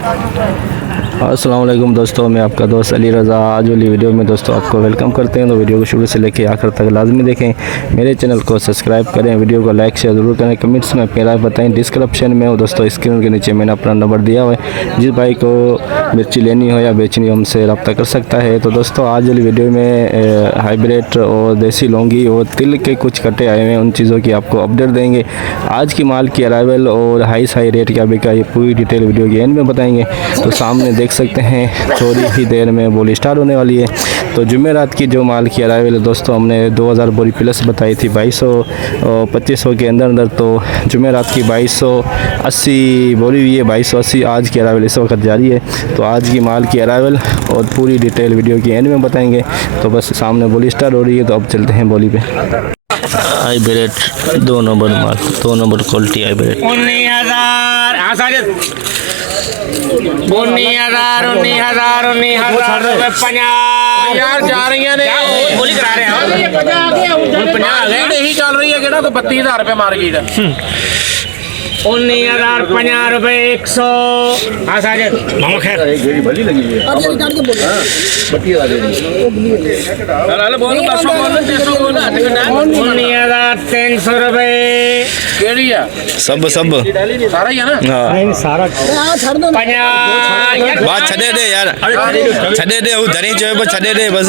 अस्सलाम वालेकुम दोस्तों, मैं आपका दोस्त अली रज़ा। आज वाली वीडियो में दोस्तों आपको वेलकम करते हैं। तो वीडियो को शुरू से लेकर आखिर तक लाजमी देखें, मेरे चैनल को सब्सक्राइब करें, वीडियो को लाइक शेयर ज़रूर करें, कमेंट्स में अपनी राय बताएं। डिस्क्रिप्शन में दोस्तों स्क्रीन के नीचे मैंने अपना नंबर दिया हुआ है, जिस भाई को मिर्ची लेनी हो या बेचनी हो हमसे रब्ता कर सकता है। तो दोस्तों आज वाली वीडियो में हाइब्रिड और देसी लौंगी और तिल के कुछ कटे आए हुए हैं, उन चीज़ों की आपको अपडेट देंगे। आज की माल की अराइवल और हाई रेट क्या बिका, ये पूरी डिटेल वीडियो के एंड में बताएंगे। तो सामने देख सकते हैं थोड़ी ही देर में बोली स्टार्ट होने वाली है। तो जुमेरात की जो माल की अराइवल है दोस्तों, हमने 2000 बोरी प्लस बताई थी, 2200 2500 के अंदर अंदर। तो जुमेरात की 2280 बोली हुई है, 2280 आज की अराइवल इस वक्त जारी है। तो आज की माल की अराइवल और पूरी डिटेल वीडियो के एंड में बताएंगे। तो बस सामने बोली स्टार्ट हो रही है, तो अब चलते हैं बोली पे। हाइब्रिड 2 नंबर माल, 2 नंबर क्वालिटी हाइब्रिड 19,000 यार जा रही ने बोली करा रहे हैं 50 ही चल रही है कि 32,000 रुपये मार्केट 19,050 रुपये 100। हाँ साजिद मामा खैर भली लगी हुई है 19,300 रुपये सब सारा ही है ना सारा बात छड़े दे यार, छड़े दे धरी जो छड़े दे बस।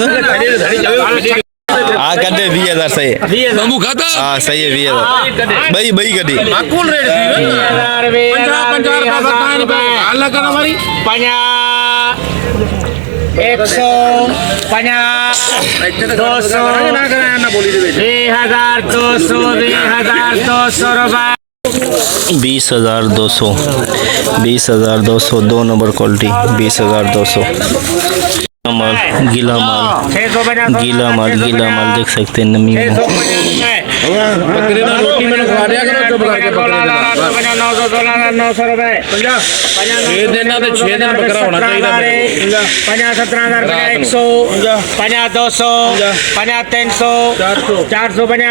हाँ कर दे 20,000 सही है, बम्बू खाता हाँ सही है 20,000 भाई भाई कदी माकूल रेट थी 50 रुपए अल्लाह का हमारी 100 50 200 ना कराया ना बोली दे 2,200 रुपए 20,200 20,200 2 नंबर क्वालिटी 20,200 माल गीला माल देख सकते हैं नमी में। रोटी मैंने खवा दिया करो चुप करके 900 रुपए 6 दिन तो 6 दिन बकरा होना चाहिए 50 17,000 रुपए 100 50 200 50 300 450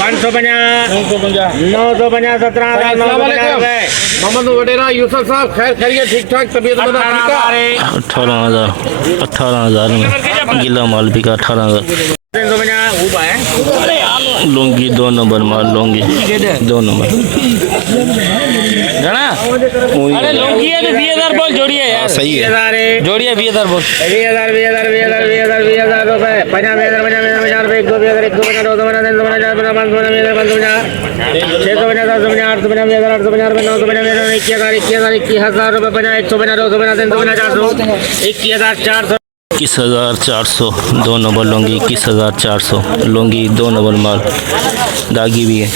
550 950 17,000 मोहम्मद वडेरा यूसुफ साहब खैर खैरियत ठीक ठाक तबीयत 18,000 में गीला माल बिका 18,000। लौंगी 2 नंबर माल लौंगी 2 नंबर अरे लौंगी है तो 20,000 बोल जोड़िए यार सही है जोड़िए 20,000 बोल 20,000 रुपए 50,000 रुपए 1 2 20,000 1 2 50 2 50 3 50 4 5 50 6 50 7 50 8 50 8 50 रुपए 9 50 21,000 रुपए 150 250 250 350 400 21,400 2 नंबर लौंगी 21,400 लौंगी 2 नंबर माल दागी भी है।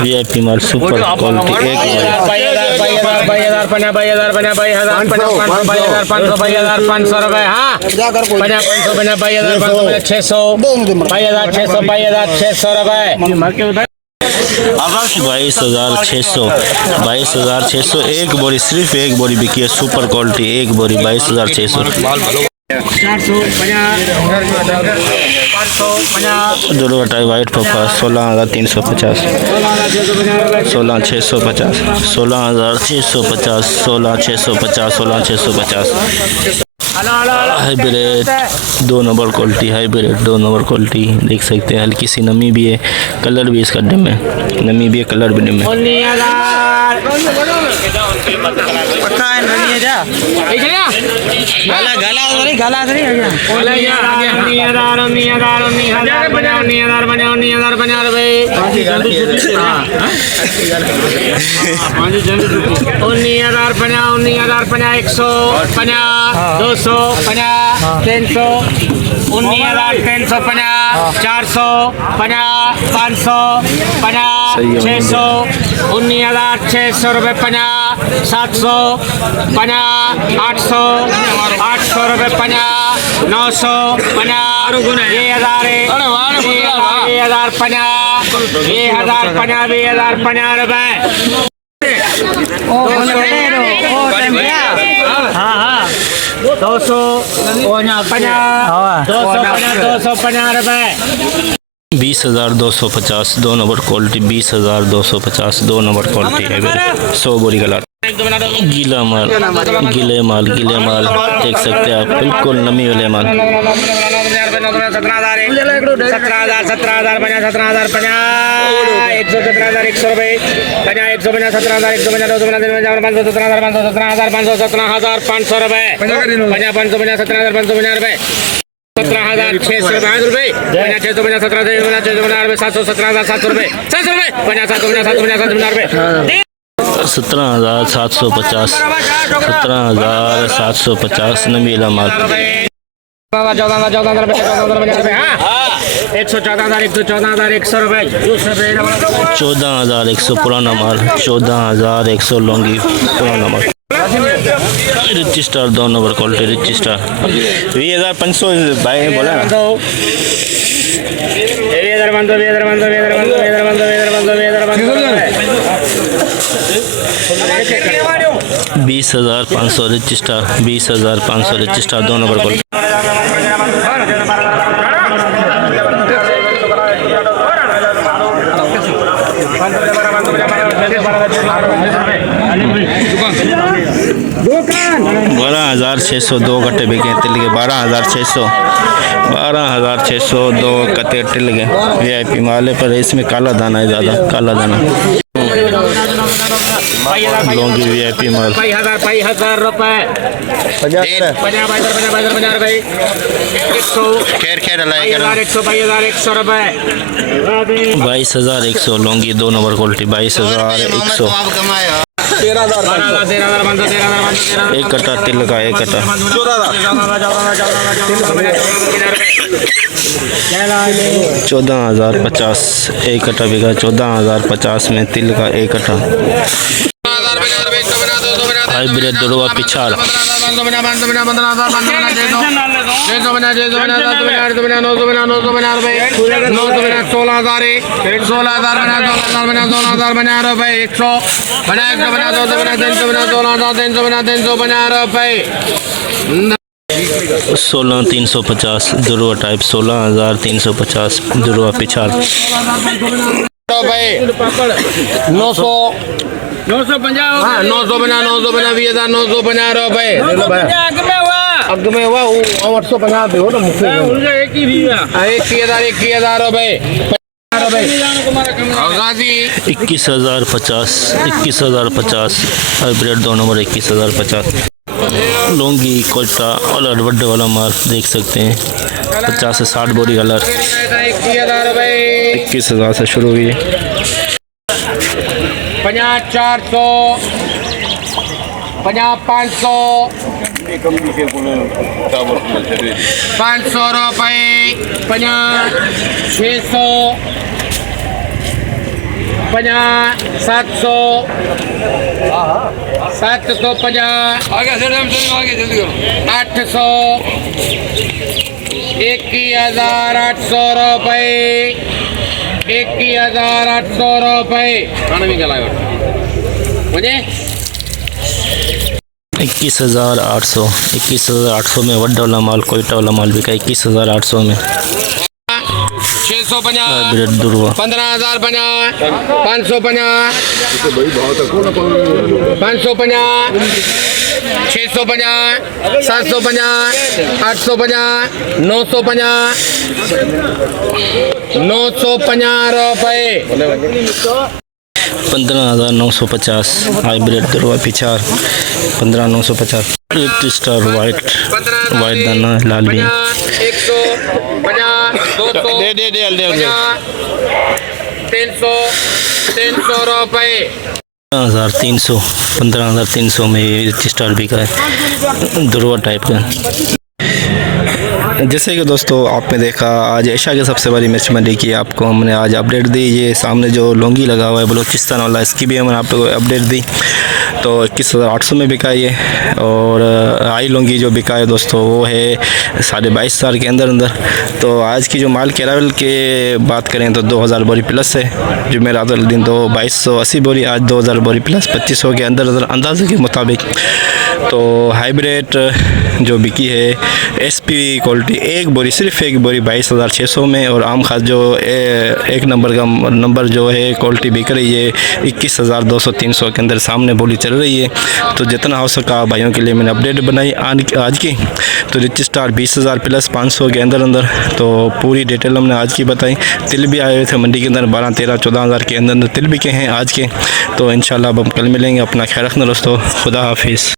VIP माल सुपर क्वालिटी 500 रुपए हाँ 600 रुपए 22,600 एक बोरी, सिर्फ एक बोरी बिकी है सुपर क्वालिटी, एक बोरी 22,600 दोनों हटाई वाइट पप्पा 16,350 16,650 16,650 16,650 16,650 hybrid 2 number quality hybrid 2 number quality देख सकते हैं। हल्की सी नमी भी है, कलर भी इसका डिम है, नमी भी है कलर भी डिम है। रुपए 50 700 50 800 रुपए 50 900 50 20,050 रुपए 250 रुपए 20,250 2 नंबर क्वालिटी 20,250 2 नंबर क्वालिटी है 100 बोरी का लाट। गीला माल, गीले माल देख सकते हैं आप, बिल्कुल नमी वाले माल। 17,750, 17,750 नमी वाला माल। 14,100 पुराना माल, 14,100 लौंगी पुराना माल। Rich star 2 number quality, rich star 20,500 भाई बोला ना। 20,500 rich star, 20,500 rich star 2 number quality. बारह 12,600 2 कट्टे बिके तिल के, 12,600 2 कट्टे तिल के VIP माल है, पर इसमें काला दाना है, ज़्यादा काला दाना। लौंगी VIP माल 5,000 रुपए। 22,100 लौंगी 2 नंबर क्वालिटी, 22,100। 1 कट्टा तिल का, 1 कट्टा 14,050, 1 कट्टा बिका 14,050 में तिल का 1 कट्टा। हाइब्रिड दुर्वा पिछाड़ 16,350 दुर्वा टाइप, 16,350 दुर्वा पिछाड़। 950, 20,950 रुपए। अग में हुआ 850 पे हो ना मुझसे, एक ही 21,000 रुपए। 21,050, 21,050 हाइब्रिड 2 नंबर 21,050। लौंगी कोटा और वड्डे वाला माल देख सकते हैं, 50 से 60 बोरी कलर। 21,000 से शुरू हुई। 50,400, 50,500, 500 रुपए। 50,600, 50,700, 750, 800, 21,800 रुपए। 21,800 रुपए। मुझे 21,800, 21,800 में वड्डा वाला माल, कोयटा वाला माल बिका 21,800 में। 650, हाइब्रिड दुर्वा 15,050, 550, 550, 650, 750, 850, 950, 950 रुपए। 15,950 हाइब्रिड दुर्वा पिछाड़, 15,950। रिच स्टार वाइट दाना लाल भी 150, 200, 300 रुपए। 15,300, 15,300 में रिच स्टार बिका है, दुर्वा टाइप का। जैसे कि दोस्तों आपने देखा आज एशिया की सबसे बड़ी मिर्च मंडी की आपको हमने आज अपडेट दी। ये सामने जो लौंगी लगा हुआ है बलूचिस्तान वाला, इसकी भी हमने आपको अपडेट दी। तो 21,800 में बिका ये, और आई लौंगी जो बिका है दोस्तों वो है 22,500 के अंदर। तो आज की जो माल के अरावल के बात करें तो 2,000 बोरी प्लस है। जुमेरात वाले दिन तो 2,280 बोरी, आज 2,000 बोरी प्लस 2,500 के अंदर अंदाजे के मुताबिक। तो हाइब्रिड जो बिकी है SP क्वालिटी क्वालिटी, एक बोरी सिर्फ एक बोरी 22,600 में। और आम खास जो एक नंबर का नंबर जो है क्वालिटी बिक रही है 21,200-300 के अंदर सामने बोली चल रही है। तो जितना हो सका भाइयों के लिए मैंने अपडेट बनाई आज की। तो रिच स्टार 20,000 प्लस 500 के अंदर अंदर। तो पूरी डिटेल हमने आज की बताई। तिल भी आए हुए थे मंडी के अंदर 12, 13, 14,000 के अंदर अंदर तिल बिके हैं आज के। तो इंशाल्लाह अब हम कल मिलेंगे। अपना ख्याल रखना दोस्तों, खुदा हाफिज़।